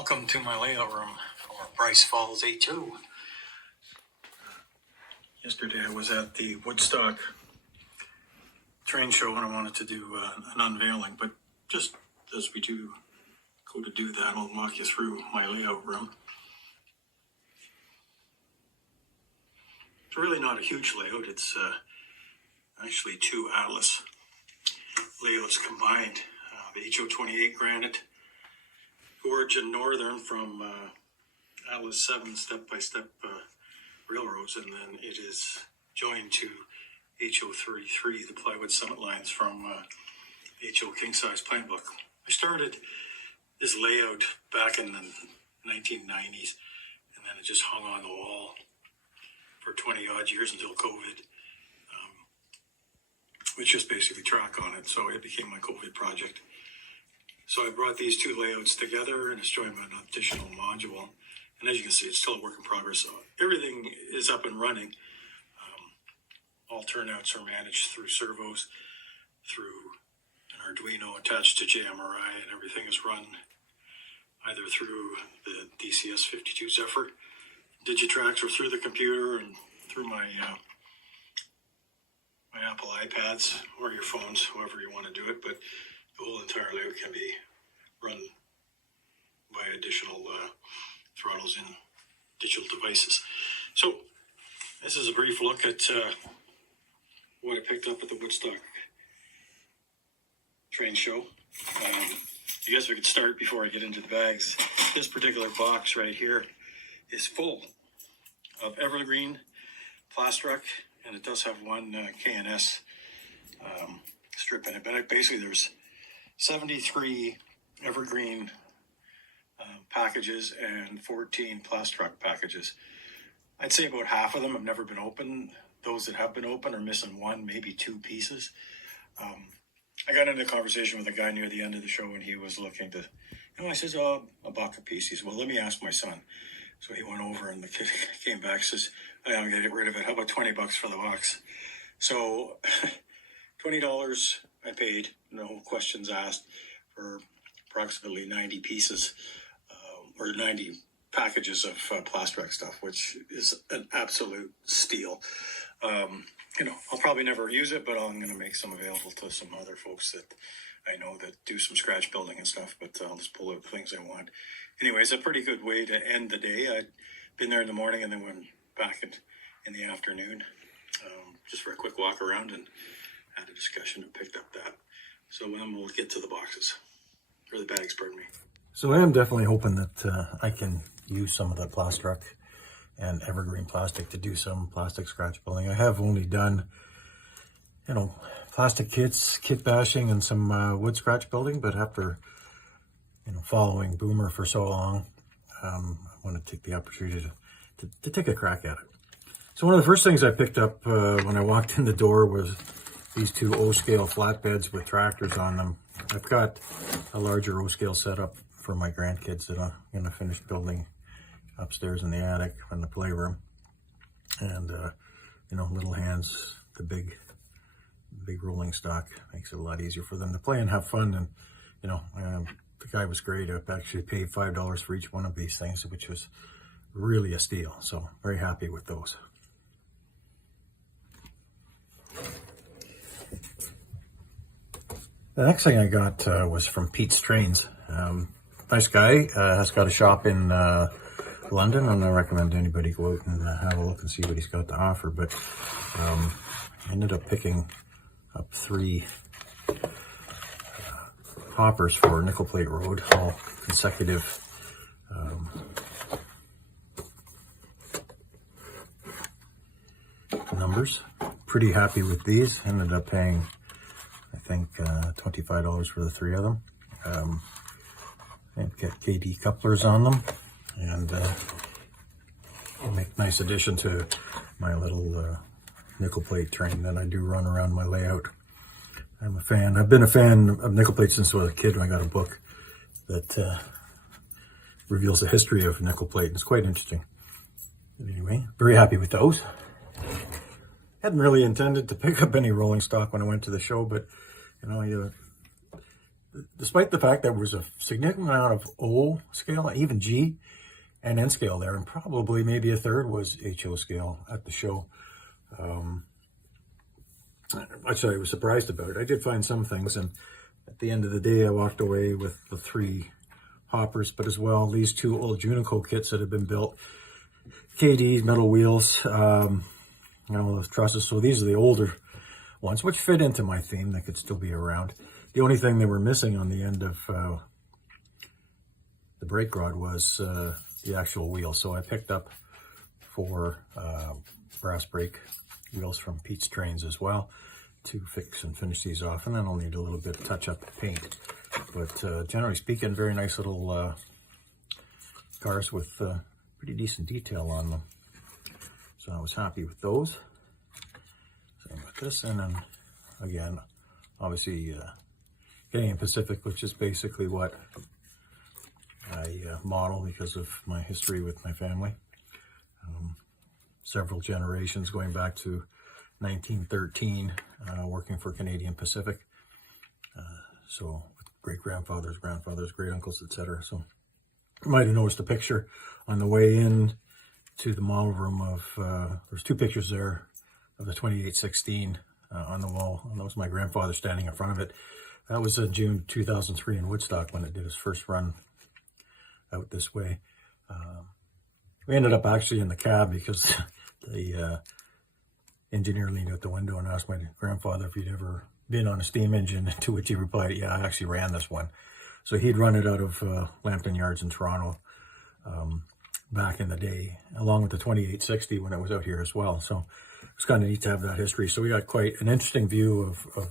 Welcome to my layout room for Bryce Falls HO. Yesterday I was at the Woodstock train show and I wanted to do an unveiling, but just as we do go to do that, I'll walk you through my layout room. It's really not a huge layout. It's actually two Atlas layouts combined. The HO28 granite gorge and northern from Atlas 7 step-by-step railroads, and then it is joined to HO33, the plywood summit lines from HO king size plan book. I started this layout back in the 1990s, and then it just hung on the wall for 20 odd years until COVID, which just basically track on it. So it became my COVID project. So I brought these two layouts together and it's joined by an additional module. And as you can see, it's still a work in progress. So everything is up and running. All turnouts are managed through Servos, through an Arduino attached to JMRI, and everything is run either through the DCS52 Zephyr Digitrax or through the computer and through my my Apple iPads or your phones, however you want to do it. But the whole entire layout can be run by additional throttles in digital devices. So this is a brief look at what I picked up at the Woodstock train show. I guess we could start before I get into the bags. This particular box right here is full of evergreen plastruck, and it does have one K&S strip in it. But basically there's 73 evergreen packages and 14 plastruck packages. I'd say about half of them have never been opened. Those that have been opened are missing one, maybe two pieces. I got into a conversation with a guy near the end of the show, and he was looking to, I says, oh, a buck a piece. He said, well, let me ask my son. So he went over, and the kid came back, says, I'm going to get rid of it. How about $20 for the box? So $20 I paid, no questions asked, for approximately 90 pieces or 90 packages of plastruck stuff, which is an absolute steal. I'll probably never use it, but I'm going to make some available to some other folks that I know that do some scratch building and stuff, but I'll just pull out the things I want. Anyways, a pretty good way to end the day. I'd been there in the morning and then went back in the afternoon just for a quick walk around and had a discussion and picked up that. So then we'll get to the boxes, or the bags, pardon me. So I am definitely hoping that I can use some of that plastruck and evergreen plastic to do some plastic scratch building. I have only done, plastic kits, kit bashing, and some wood scratch building, but after, following Boomer for so long, I want to take the opportunity to take a crack at it. So one of the first things I picked up when I walked in the door was these two O-scale flatbeds with tractors on them. I've got a larger O-scale setup for my grandkids that I'm going to finish building upstairs in the attic in the playroom. And, little hands, the big rolling stock makes it a lot easier for them to play and have fun. And, the guy was great. I actually paid $5 for each one of these things, which was really a steal. So very happy with those. The next thing I got was from Pete's Trains. Nice guy, has got a shop in London, and I recommend anybody go out and have a look and see what he's got to offer. But I ended up picking up 3 hoppers for nickel plate road, all consecutive numbers. Pretty happy with these. Ended up paying, I think, $25 for the 3 of them. And get KD couplers on them, and it'll make a nice addition to my little nickel plate train that I do run around my layout. I'm a fan. I've been a fan of nickel plate since I was a kid when I got a book that reveals the history of nickel plate. It's quite interesting. But anyway, very happy with those. Hadn't really intended to pick up any rolling stock when I went to the show, but you despite the fact there was a significant amount of O scale, even G and N scale there, and probably maybe a third was HO scale at the show. Actually, I was surprised about it. I did find some things, and at the end of the day, I walked away with the 3 hoppers, but as well, these 2 old Junico kits that have been built, KDs, metal wheels, those trusses. So these are the older ones, which fit into my theme. They could still be around. The only thing they were missing on the end of the brake rod was the actual wheel. So I picked up 4 brass brake wheels from Pete's Trains as well to fix and finish these off, and then I'll need a little bit of touch-up paint. But generally speaking, very nice little cars with pretty decent detail on them. So I was happy with those. Same with this, and then again, obviously Canadian Pacific, which is basically what I model because of my history with my family. Several generations going back to 1913, working for Canadian Pacific. So great-grandfathers, grandfathers, great-uncles, etc. So you might have noticed a picture on the way in to the model room of, there's 2 pictures there of the 2816 on the wall. And that was my grandfather standing in front of it. That was in June 2003 in Woodstock when it did its first run out this way. We ended up actually in the cab because the engineer leaned out the window and asked my grandfather if he'd ever been on a steam engine, to which he replied, yeah, I actually ran this one. So he'd run it out of Lambton Yards in Toronto back in the day, along with the 2860 when it was out here as well. So it's kind of neat to have that history. So we got quite an interesting view of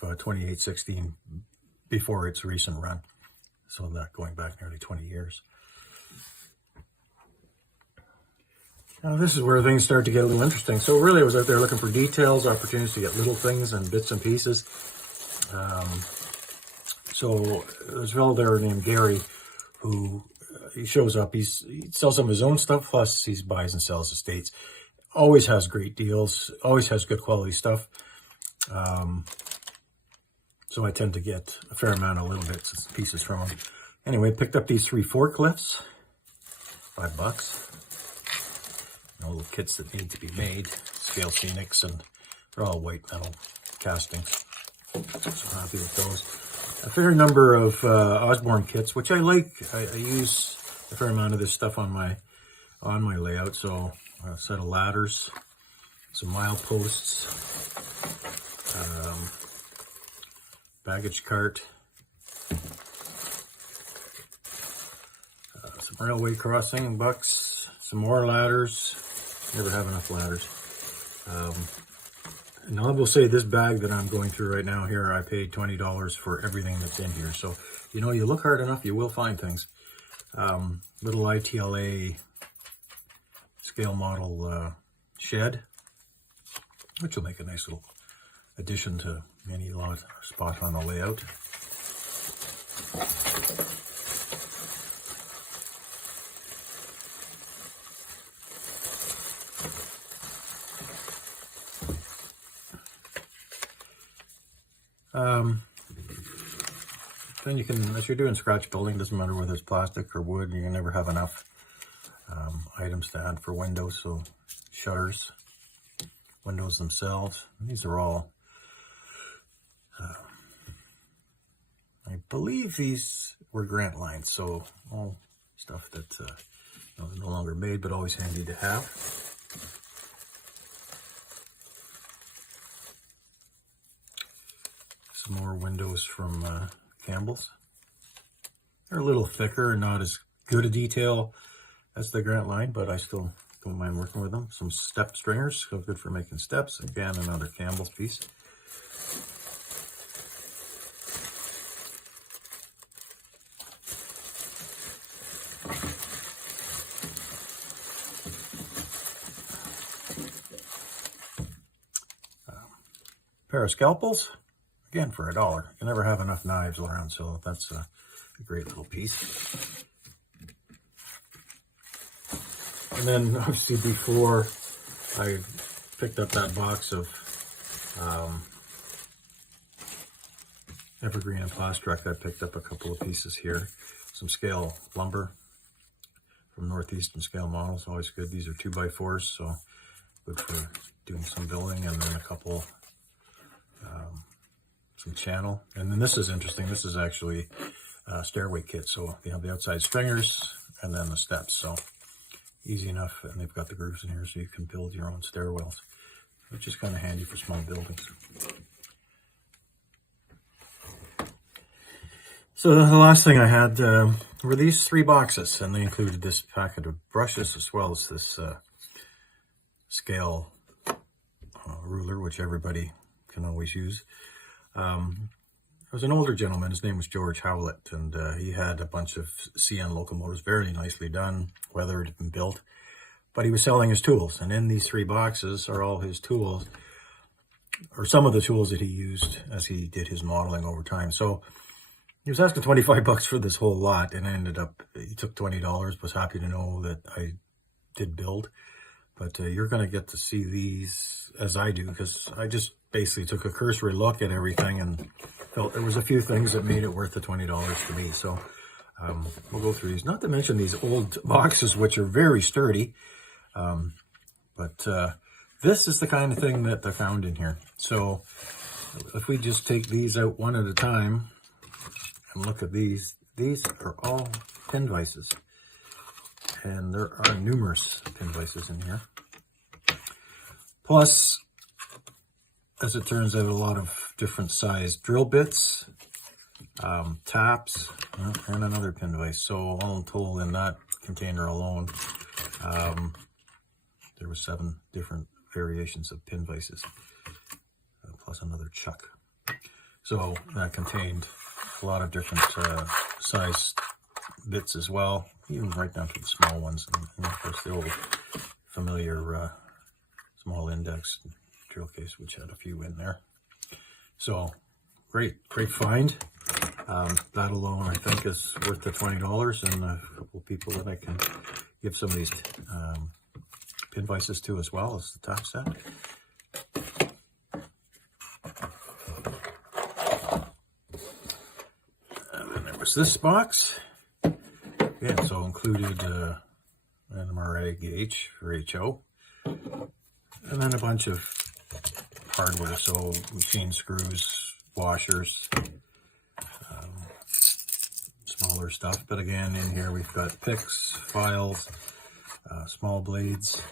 2816 before its recent run. So that going back nearly 20 years. Now this is where things start to get a little interesting. So really I was out there looking for details, opportunities to get little things and bits and pieces. So there's a fellow there named Gary who he shows up. He sells some of his own stuff, plus he buys and sells estates. Always has great deals, always has good quality stuff. So I tend to get a fair amount of little bits and pieces from him. Anyway, picked up these 3 forklifts, $5. Little kits that need to be made, scale scenics, and they're all white metal castings. So happy with those. A fair number of Osborne kits, which I like. I use a fair amount of this stuff on my layout. So a set of ladders, some mileposts, baggage cart, some railway crossing bucks, some more ladders. Never have enough ladders. And I will say this bag that I'm going through right now here, I paid $20 for everything that's in here. So, you know, you look hard enough, you will find things. Little ITLA scale model shed, which will make a nice little addition to any spot on the layout. Then you can, as you're doing scratch building, doesn't matter whether it's plastic or wood, you can never have enough items to add for windows. So shutters, windows themselves, these are all, I believe these were Grant lines, so all stuff that no longer made, but always handy to have. Some more windows from Campbell's. They're a little thicker and not as good a detail as the Grant line, but I still don't mind working with them. Some step stringers, so good for making steps. Again, another Campbell's piece. Pair of scalpels. Again, for $1. You never have enough knives around, so that's a great little piece. And then, obviously, before I picked up that box of evergreen and plastruck, I picked up a couple of pieces here. Some scale lumber from Northeastern Scale Models, always good. These are 2x4s, so good for doing some building. And then a couple, some channel. And then this is interesting. This is actually a stairway kit. So you have the outside stringers and then the steps. So easy enough. And they've got the grooves in here so you can build your own stairwells, which is kind of handy for small buildings. So the last thing I had were these 3 boxes, and they included this packet of brushes as well as this scale ruler, which everybody can always use. There was an older gentleman, his name was George Howlett, and he had a bunch of CN locomotives, very nicely done, weathered and built, but he was selling his tools, and in these 3 boxes are all his tools, or some of the tools that he used as he did his modeling over time. So he was asking $25 for this whole lot, and I ended up, he took $20, was happy to know that I did build. But you're going to get to see these as I do, because I just basically took a cursory look at everything and felt there was a few things that made it worth the $20 to me. So we'll go through these, not to mention these old boxes, which are very sturdy. But this is the kind of thing that I found in here. So if we just take these out one at a time, look at these are all pin vices, and there are numerous pin vices in here, plus, as it turns out, a lot of different size drill bits, taps, and another pin vise. So all told, in that container alone, there were 7 different variations of pin vices, plus another chuck. So that contained a lot of different size bits as well, even right down to the small ones, and of course the old familiar small index drill case, which had a few in there. So great find. That alone I think is worth the $20, and a couple of people that I can give some of these pin vices to, as well as the tap set. This box, yeah, so included an JMRI gauge for HO, and then a bunch of hardware, so machine screws, washers, smaller stuff. But again, in here we've got picks, files, small blades,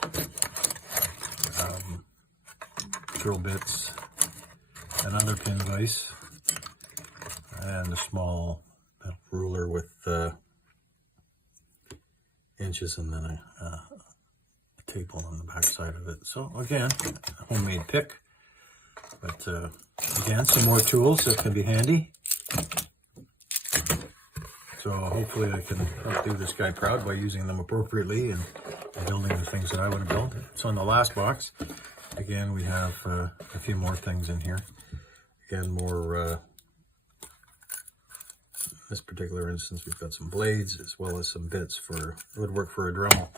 drill bits, another pin vise, and a small ruler with inches, and then a table on the back side of it. So again, a homemade pick, but again, some more tools that can be handy. So hopefully I can help do this guy proud by using them appropriately and building the things that I would have built. So in the last box, again, we have a few more things in here. Again, more this particular instance, we've got some blades as well as some bits for woodwork for a Dremel.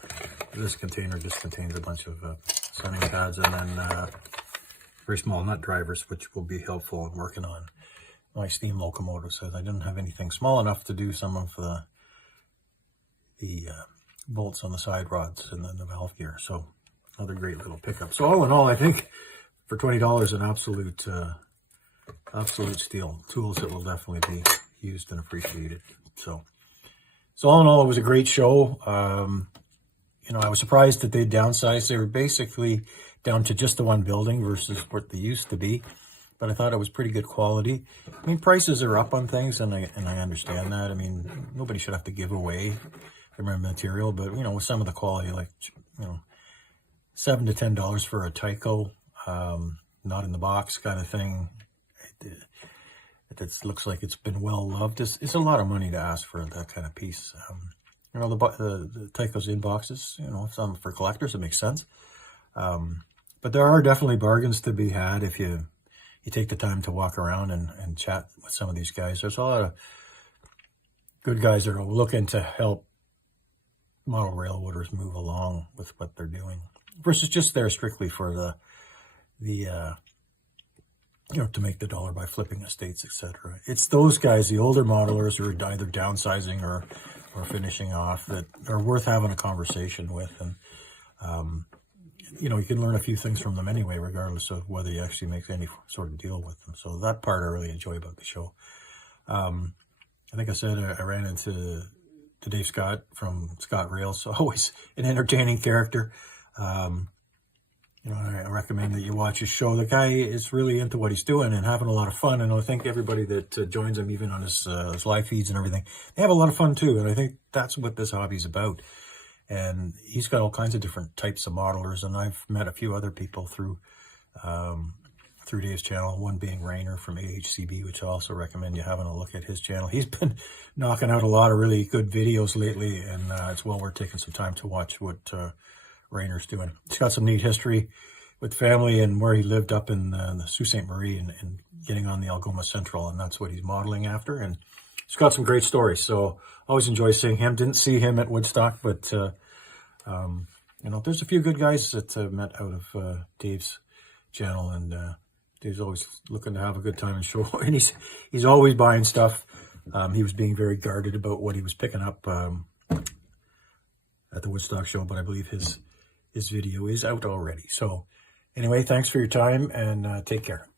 This container just contains a bunch of sunning pads, and then very small nut drivers, which will be helpful in working on my steam locomotives, as I didn't have anything small enough to do some of the bolts on the side rods and then the valve gear. So another great little pickup. So all in all, I think for $20, an absolute steal. Tools that will definitely be used and appreciated. So all in all, it was a great show. You know, I was surprised that they downsized. They were basically down to just the one building versus what they used to be, but I thought it was pretty good quality. I mean, prices are up on things, and I understand that. I mean, nobody should have to give away their material, but you know, with some of the quality, like, you know, $7 to $10 for a Tyco, not in the box kind of thing, that looks like it's been well loved. It's a lot of money to ask for that kind of piece. You know, the Tyco's in boxes, you know, some for collectors, it makes sense. But there are definitely bargains to be had if you take the time to walk around and chat with some of these guys. There's a lot of good guys that are looking to help model railroaders move along with what they're doing, versus just there strictly for the to make the dollar by flipping estates, etc. It's those guys, the older modelers, who are either downsizing or finishing off, that are worth having a conversation with. And you can learn a few things from them anyway, regardless of whether you actually make any sort of deal with them. So that part I really enjoy about the show. I think I said I ran into Dave Scott from Scott Rails, so always an entertaining character. I recommend that you watch his show. The guy is really into what he's doing and having a lot of fun. And I think everybody that joins him, even on his live feeds and everything, they have a lot of fun too. And I think that's what this hobby's about. And he's got all kinds of different types of modelers. And I've met a few other people through Dave's channel, one being Rainer from AHCB, which I also recommend you having a look at his channel. He's been knocking out a lot of really good videos lately, and it's well worth taking some time to watch what Rainer's doing. He's got some neat history with family and where he lived up in the Sault Ste. Marie and getting on the Algoma Central, and that's what he's modeling after. And he's got some great stories, so always enjoy seeing him. Didn't see him at Woodstock, but there's a few good guys that I've met out of Dave's channel, and Dave's always looking to have a good time and show, and he's always buying stuff. He was being very guarded about what he was picking up at the Woodstock show, but I believe his video is out already. So anyway, thanks for your time, and take care.